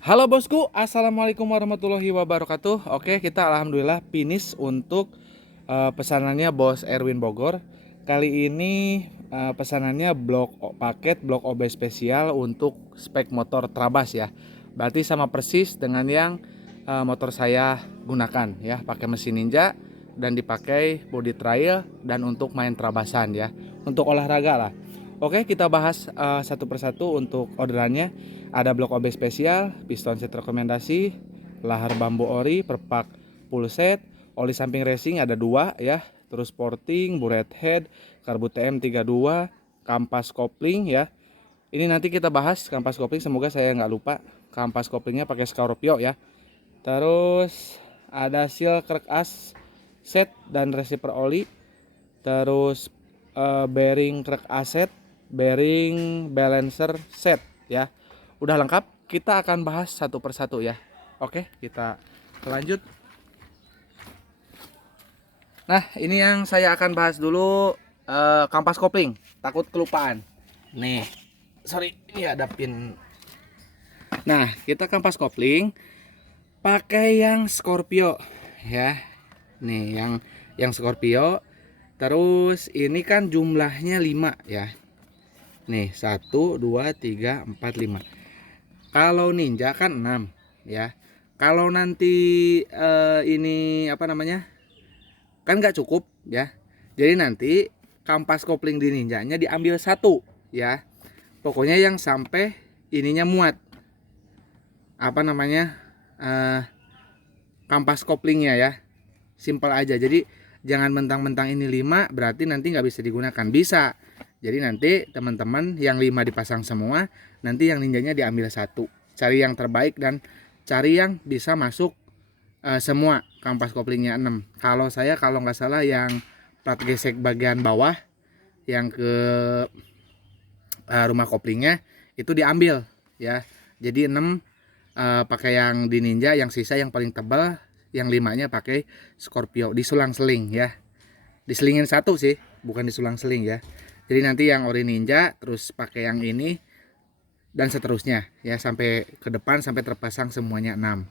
Halo bosku, assalamualaikum warahmatullahi wabarakatuh. Oke, kita alhamdulillah finish untuk pesanannya Bos Erwin Bogor. Kali ini pesanannya paket blok OB spesial untuk spek motor Trabas ya. Berarti sama persis dengan yang motor saya gunakan ya, pakai mesin Ninja dan dipakai body trial dan untuk main Trabasan ya, untuk olahraga lah. Oke, kita bahas satu persatu untuk orderannya. Ada blok OB spesial, piston set rekomendasi, lahar bambu ori, perpak full set, oli samping racing ada dua ya, terus sporting, bullet head, karbu TM32, kampas kopling ya. Ini nanti kita bahas kampas kopling, semoga saya nggak lupa. Kampas koplingnya pakai Scorpio ya. Terus ada seal krek as set dan receiver oli. Terus bearing krek aset, bearing balancer set ya. Udah lengkap, kita akan bahas satu persatu ya. Oke, kita lanjut. Nah, ini yang saya akan bahas dulu, kampas kopling. Takut kelupaan. Nih, sorry, ini ada pin. Nah, kita kampas kopling pakai yang Scorpio ya. Nih, yang Scorpio. Terus ini kan jumlahnya 5 ya. Nih, 1, 2, 3, 4, 5. Kalau Ninja kan 6 ya. Kalau nanti ini apa namanya? Kan nggak cukup ya. Jadi nanti kampas kopling di Ninjanya diambil satu ya. Pokoknya yang sampai ininya muat. Apa namanya? eh, Kampas koplingnya ya. Simpel aja. Jadi jangan mentang-mentang ini 5 berarti nanti nggak bisa digunakan. Bisa. Jadi nanti teman-teman yang 5 dipasang semua, nanti yang ninjanya diambil satu. Cari yang terbaik dan cari yang bisa masuk semua. Kampas koplingnya 6. Kalau saya kalau nggak salah yang plat gesek bagian bawah yang ke rumah koplingnya itu diambil ya. Jadi 6 pakai yang di Ninja, yang sisa yang paling tebal, yang 5-nya pakai Scorpio disulang seling ya. Diselingin satu sih, bukan disulang seling ya. Jadi nanti yang ori Ninja terus pakai yang ini dan seterusnya ya, sampai ke depan sampai terpasang semuanya 6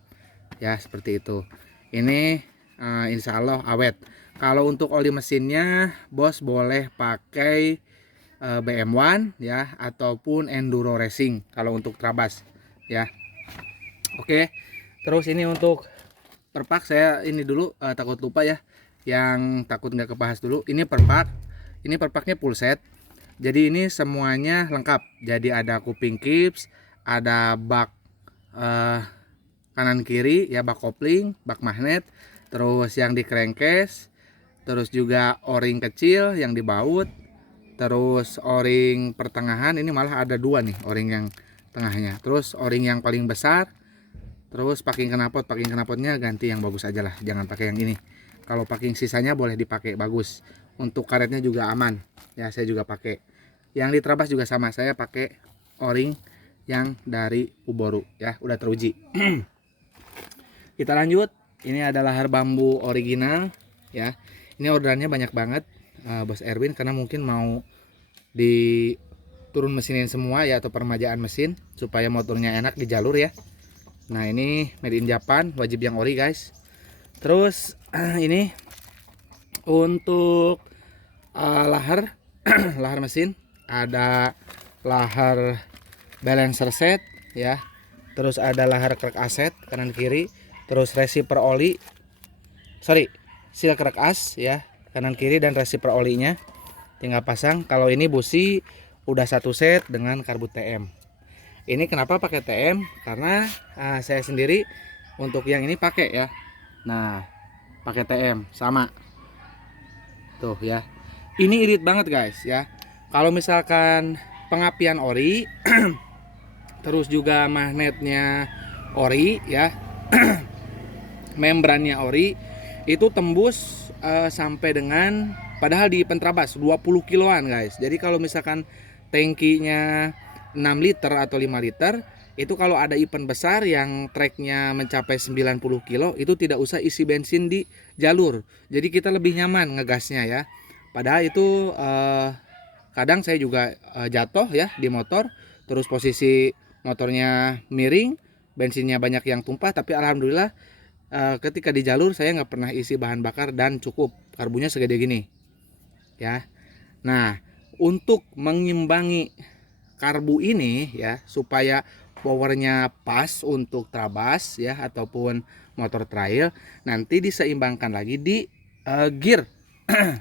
ya, seperti itu. Ini insya Allah awet. Kalau untuk oli mesinnya bos boleh pakai BM1 ya ataupun Enduro Racing kalau untuk Trabas ya. Oke, terus ini untuk perpak saya ini dulu, takut lupa ya, yang takut nggak kebahas dulu. Ini perpaknya full set. Jadi ini semuanya lengkap. Jadi ada kuping kips, ada bak kanan kiri ya, bak kopling, bak magnet, terus yang di crankcase, terus juga o-ring kecil yang di baut, terus o-ring pertengahan ini malah ada dua nih o-ring yang tengahnya, terus o-ring yang paling besar. Terus packing knalpotnya ganti yang bagus aja lah, jangan pakai yang ini. Kalau packing sisanya boleh dipakai, bagus. Untuk karetnya juga aman. Ya, saya juga pakai. Yang di Trabas juga sama, saya pakai o-ring yang dari Uboru ya, udah teruji. Kita lanjut. Ini adalah lahar bambu original ya. Ini orderannya banyak banget Bos Erwin, karena mungkin mau diturun mesinin semua ya, atau permajaan mesin supaya motornya enak di jalur ya. Nah, ini made in Japan, wajib yang ori guys. Terus ini untuk lahar lahar mesin, ada lahar balancer set ya. Terus ada lahar krek aset kanan kiri, terus receiver oli. Sorry, seal krek as ya, kanan kiri dan receiver olinya. Tinggal pasang. Kalau ini busi udah satu set dengan karbu TM. Ini kenapa pakai TM? Karena saya sendiri untuk yang ini pakai ya. Nah, pakai TM sama. Tuh ya. Ini irit banget guys ya. Kalau misalkan pengapian ori, terus juga magnetnya ori ya, membrannya ori, itu tembus sampai dengan, padahal di Pentrabas 20 kiloan guys. Jadi kalau misalkan tangkinya 6 liter atau 5 liter, itu kalau ada event besar yang treknya mencapai 90 kilo, itu tidak usah isi bensin di jalur. Jadi kita lebih nyaman ngegasnya ya. Padahal itu kadang saya juga jatuh ya di motor, terus posisi motornya miring, bensinnya banyak yang tumpah, tapi alhamdulillah ketika di jalur saya nggak pernah isi bahan bakar dan cukup, karbunya segede gini ya. Nah, untuk mengimbangi karbu ini ya, supaya powernya pas untuk trabas ya ataupun motor trail, nanti diseimbangkan lagi di gear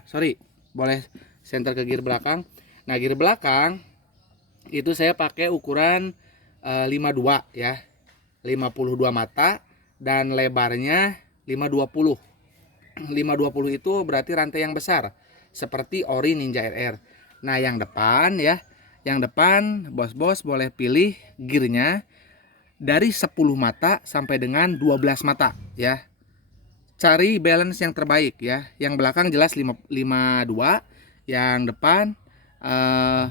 sorry, boleh center ke gear belakang. Nah, gear belakang itu saya pakai ukuran 52 ya, 52 mata, dan lebarnya 520. 520 itu berarti rantai yang besar seperti ori Ninja RR. Nah, yang depan ya, yang depan bos-bos boleh pilih gearnya dari 10 mata sampai dengan 12 mata ya. Cari balance yang terbaik ya. Yang belakang jelas 52, yang depan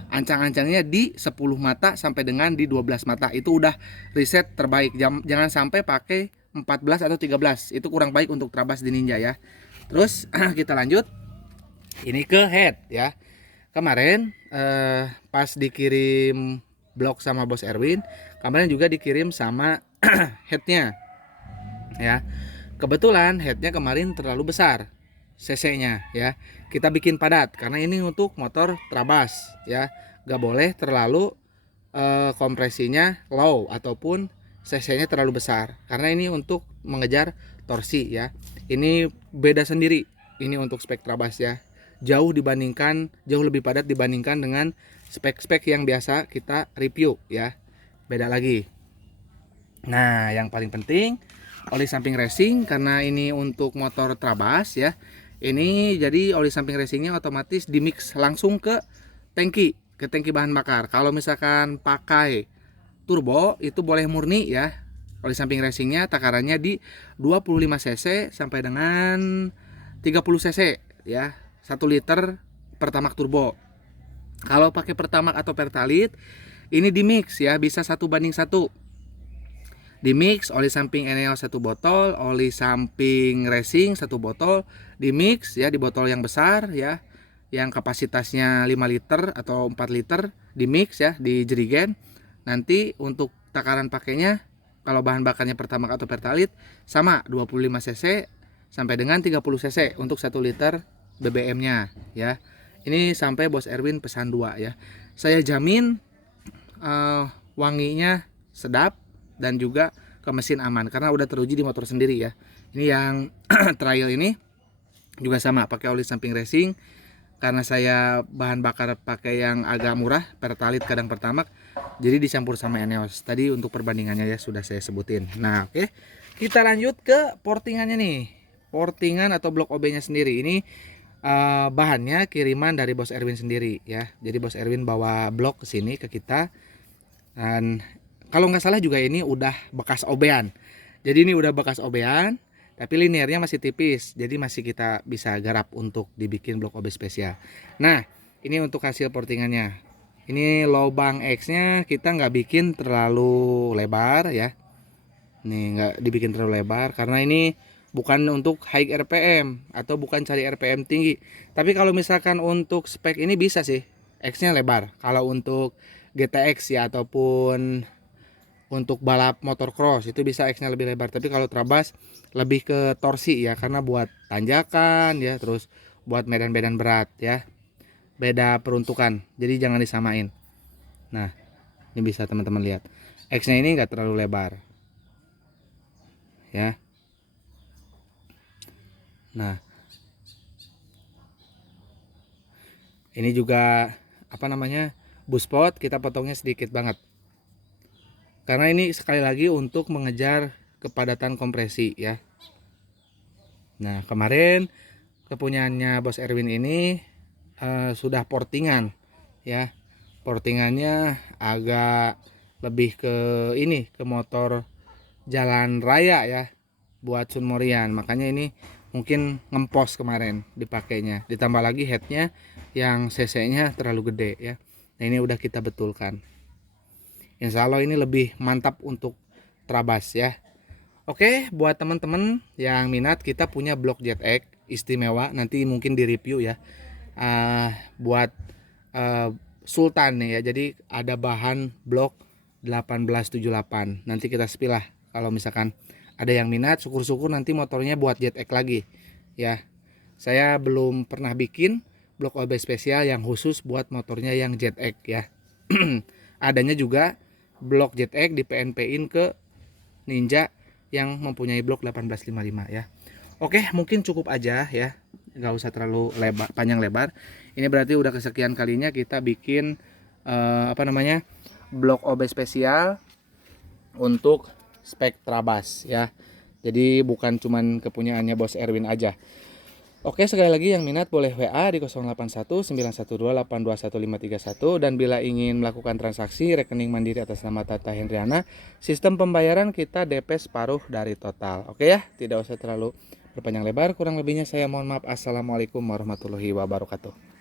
ancang-ancangnya di 10 mata sampai dengan di 12 mata. Itu udah riset terbaik. Jangan sampai pakai 14 atau 13. Itu kurang baik untuk trabas di Ninja ya. Terus kita lanjut. Ini ke head ya. Kemarin pas dikirim blok sama Bos Erwin, kemarin juga dikirim sama headnya ya. Kebetulan headnya kemarin terlalu besar cc-nya ya. Kita bikin padat karena ini untuk motor trabas ya. Gak boleh terlalu kompresinya low ataupun cc-nya terlalu besar, karena ini untuk mengejar torsi ya. Ini beda sendiri ini untuk spek trabas ya. Jauh lebih padat dibandingkan dengan spek-spek yang biasa kita review ya. Beda lagi. Nah, yang paling penting oli samping racing, karena ini untuk motor trabas ya. Ini jadi oli samping racingnya otomatis dimix langsung ke tangki bahan bakar. Kalau misalkan pakai turbo itu boleh murni ya. Oli samping racingnya takarannya di 25 cc sampai dengan 30 cc ya. 1 liter Pertamax turbo. Kalau pakai Pertamax atau Pertalite ini di mix ya, bisa 1:1. Di mix oli samping Eneos 1 botol, oli samping racing 1 botol, di mix ya di botol yang besar ya, yang kapasitasnya 5 liter atau 4 liter, di mix ya di jerigen. Nanti untuk takaran pakainya kalau bahan bakarnya Pertamax atau Pertalite sama 25 cc sampai dengan 30 cc untuk 1 liter BBM-nya ya. Ini sampai Bos Erwin pesan 2 ya. Saya jamin wanginya sedap dan juga ke mesin aman karena udah teruji di motor sendiri ya. Ini yang trial ini juga sama pakai oli samping racing, karena saya bahan bakar pakai yang agak murah Pertalite kadang Pertamax, jadi dicampur sama Eneos. Tadi untuk perbandingannya ya sudah saya sebutin. Nah, oke. Kita lanjut ke portingannya nih. Portingan atau blok OB nya sendiri ini bahannya kiriman dari Bos Erwin sendiri ya. Jadi Bos Erwin bawa blok ke sini ke kita, dan kalau nggak salah juga ini udah bekas OB-an. Jadi ini udah bekas OB-an, tapi linearnya masih tipis, jadi masih kita bisa garap untuk dibikin blok OB spesial. Nah, ini untuk hasil portingannya. Ini lubang X-nya kita nggak bikin terlalu lebar ya. Nih nggak dibikin terlalu lebar karena ini bukan untuk high RPM atau bukan cari RPM tinggi. Tapi kalau misalkan untuk spek ini bisa sih X-nya lebar. Kalau untuk GTX ya ataupun untuk balap motor cross itu bisa X-nya lebih lebar. Tapi kalau trabas lebih ke torsi ya, karena buat tanjakan ya, terus buat medan-medan berat ya. Beda peruntukan. Jadi jangan disamain. Nah, ini bisa teman-teman lihat. X-nya ini enggak terlalu lebar. Ya. Nah, ini juga apa namanya? Buspot kita potongnya sedikit banget. Karena ini sekali lagi untuk mengejar kepadatan kompresi ya. Nah, kemarin kepunyaannya Bos Erwin ini sudah portingan ya. Portingannya agak lebih ke ini, ke motor jalan raya ya, buat Sun Morian. Makanya ini mungkin ngempos kemarin dipakainya. Ditambah lagi headnya yang cc-nya terlalu gede ya. Nah, ini udah kita betulkan. Insya Allah ini lebih mantap untuk trabas ya. Oke, buat teman-teman yang minat, kita punya blok ZX istimewa, nanti mungkin di review ya. Buat Sultan nih ya. Jadi ada bahan blok 1878. Nanti kita spill lah Kalau misalkan ada yang minat, syukur-syukur nanti motornya buat JetX lagi ya. Saya belum pernah bikin blok OB spesial yang khusus buat motornya yang JetX ya. Adanya juga blok JetX di PNP-in ke Ninja yang mempunyai blok 1855 ya. Oke, mungkin cukup aja ya, nggak usah terlalu lebar, panjang lebar. Ini berarti udah kesekian kalinya kita bikin blok OB spesial untuk Spectra Bass ya. Jadi bukan cuman kepunyaannya Bos Erwin aja. Oke, sekali lagi yang minat boleh WA di 081912821531, dan bila ingin melakukan transaksi rekening mandiri atas nama Tata Hendriana, sistem pembayaran kita DP separuh dari total. Oke ya, tidak usah terlalu berpanjang lebar. Kurang lebihnya saya mohon maaf. Assalamualaikum warahmatullahi wabarakatuh.